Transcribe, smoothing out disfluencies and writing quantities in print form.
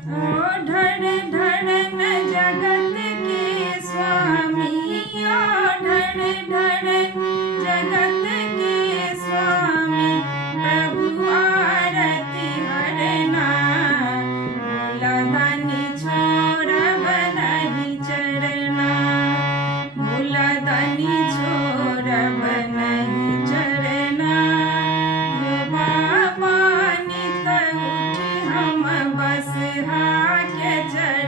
ढड़ ढड़न जगत के स्वामी, ढड़ ढड़न जगत के स्वामी, प्रभु आरती हरना, भूलादानी छोड़ब नहीं चरना, भूलादानी छोड़ब नहीं चरना। हो बाबा नित उठी हम बस हाके चढ़ना।